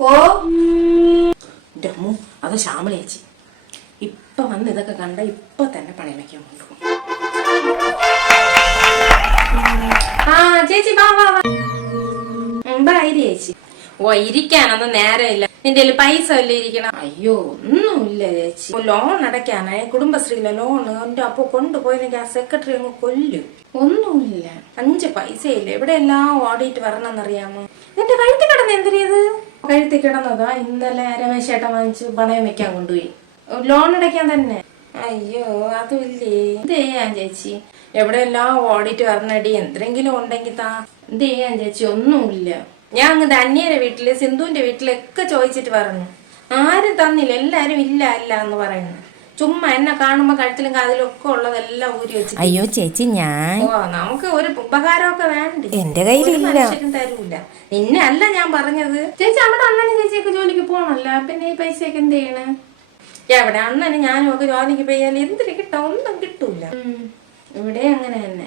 ഓ അത് ശ്യാമള ചേച്ചി. ഇപ്പൊ വന്ന് ഇതൊക്കെ കണ്ട ഇപ്പൊ തന്നെ പണി വയ്ക്കാൻ കൊണ്ടുപോകും ആ ചേച്ചി വാ വാ വാ. ചേച്ചി. ഓ ഇരിക്കാനൊന്നും നേരമില്ല. നിന്റെ കയ്യിൽ പൈസ വല്ല ഇരിക്കണം? അയ്യോ ഒന്നുമില്ല ചേച്ചി. ലോൺ അടയ്ക്കാനായ കുടുംബശ്രീയിലെ ലോൺ എന്റെ അപ്പൊ കൊണ്ടുപോയെങ്കിൽ ആ സെക്രട്ടറി അങ്ങ് കൊല്ലും. ഒന്നുമില്ല. അഞ്ച് പൈസയില്ല? എവിടെ എല്ലാം ഓടിയിട്ട് വരണമെന്നറിയാമോ? നിന്റെ കഴുത്തി കിടന്ന് എന്തിനത് കഴുത്തി കിടന്നതാ. ഇന്നലെ രമേശേട്ടൻ വാങ്ങിച്ച് പണയം വെക്കാൻ കൊണ്ടുപോയി. ലോൺ അടയ്ക്കാൻ തന്നെ. അയ്യോ അതുമില്ലേ? എന്ത് ചെയ്യാൻ ചേച്ചി? എവിടെയെല്ലാം ഓടിട്ട് വരണടി. എന്തെങ്കിലും ഉണ്ടെങ്കിൽ താ. എന്ത് ചെയ്യാൻ ചേച്ചി? ഒന്നുമില്ല. ഞാൻ അങ്ങ് ധന്യയുടെ വീട്ടിൽ സിന്ധുവിന്റെ വീട്ടിലൊക്കെ ചോദിച്ചിട്ട് പറഞ്ഞു. ആരും തന്നില്ല. എല്ലാരും ഇല്ല അല്ല എന്ന് പറയുന്നു. ചുമ്മാ എന്നെ കാണുമ്പോ കഴുത്തിലും കാതിലും ഒക്കെ ഉള്ളതെല്ലാം ഊരി വെച്ച് അയ്യോ ചേച്ചി ഞാൻ ഓ നമുക്ക് ഒരു ഉപകാരമൊക്കെ വേണ്ടേ? എന്റെ കയ്യിലില്ല. മനുഷ്യരും തരൂല. നിന്നെ അല്ല ഞാൻ പറഞ്ഞത്. ചേച്ചി അവിടെ അണ്ണനും ചേച്ചിയൊക്കെ ജോലിക്ക് പോണല്ല. പിന്നെ ഈ പൈസയൊക്കെ എന്ത് ചെയ്യണേ? എവിടെ അണ്ണന് ഞാനും ഒക്കെ ജോലിക്ക് പോയാൽ എന്തിനു കിട്ടാ? ഒന്നും കിട്ടൂല. ഇവിടെ അങ്ങനെ തന്നെ.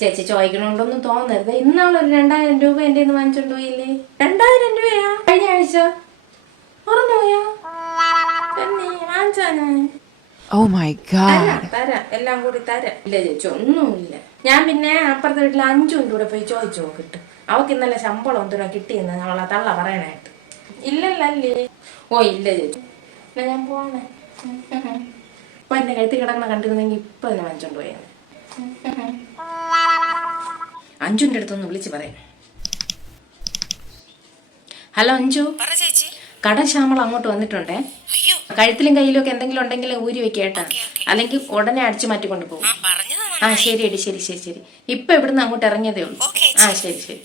ചേച്ചി ചോദിക്കണോണ്ടൊന്നും തോന്നരുത്. ഇന്നാളൊരു രണ്ടായിരം രൂപ എന്റെ വാങ്ങിച്ചോണ്ട് പോയില്ലേ? രണ്ടായിരം രൂപയാ? കഴിഞ്ഞ ആഴ്ച? വാങ്ങിച്ചാ മൈ തരാം തരാം. എല്ലാം കൂടി തരാം. ഇല്ല ചേച്ചി ഒന്നുമില്ല. ഞാൻ പിന്നെ അപ്പുറത്തെ വീട്ടിൽ അഞ്ചുവിന്റെ കൂടെ പോയി ചോദിച്ചു നോക്കിട്ട്. അവക്ക് ഇന്നലെ ശമ്പളം എന്തോ കിട്ടിയെന്ന് അവളെ തള്ള പറയണായിട്ട്. ഇല്ലല്ലേ ഓ ഇല്ല ചേച്ചി. എന്നാ ഞാൻ പോണേ ഇപ്പൊ എന്റെ കഴുത്തി കിടക്കണ കണ്ടിരുന്നെങ്കിൽ ഇപ്പൊ എന്നെ വാങ്ങിച്ചോണ്ട് പോയാണ് അഞ്ചുവിന്റെ അടുത്തൊന്ന് വിളിച്ച് പറയാം. ഹലോ അഞ്ചു കട ശ്യാമൾ അങ്ങോട്ട് വന്നിട്ടുണ്ടേ. കഴുത്തിലും കയ്യിലും ഒക്കെ എന്തെങ്കിലും ഉണ്ടെങ്കിൽ ഊരി വെക്കേട്ടാ അല്ലെങ്കിൽ ഉടനെ അടിച്ചു മാറ്റി പോകും ആ ശരി എടി ശരി ശരി ശരി. ഇപ്പൊ ഇവിടുന്ന് അങ്ങോട്ട് ഇറങ്ങിയതേ ഉള്ളൂ. ആ ശരി ശരി.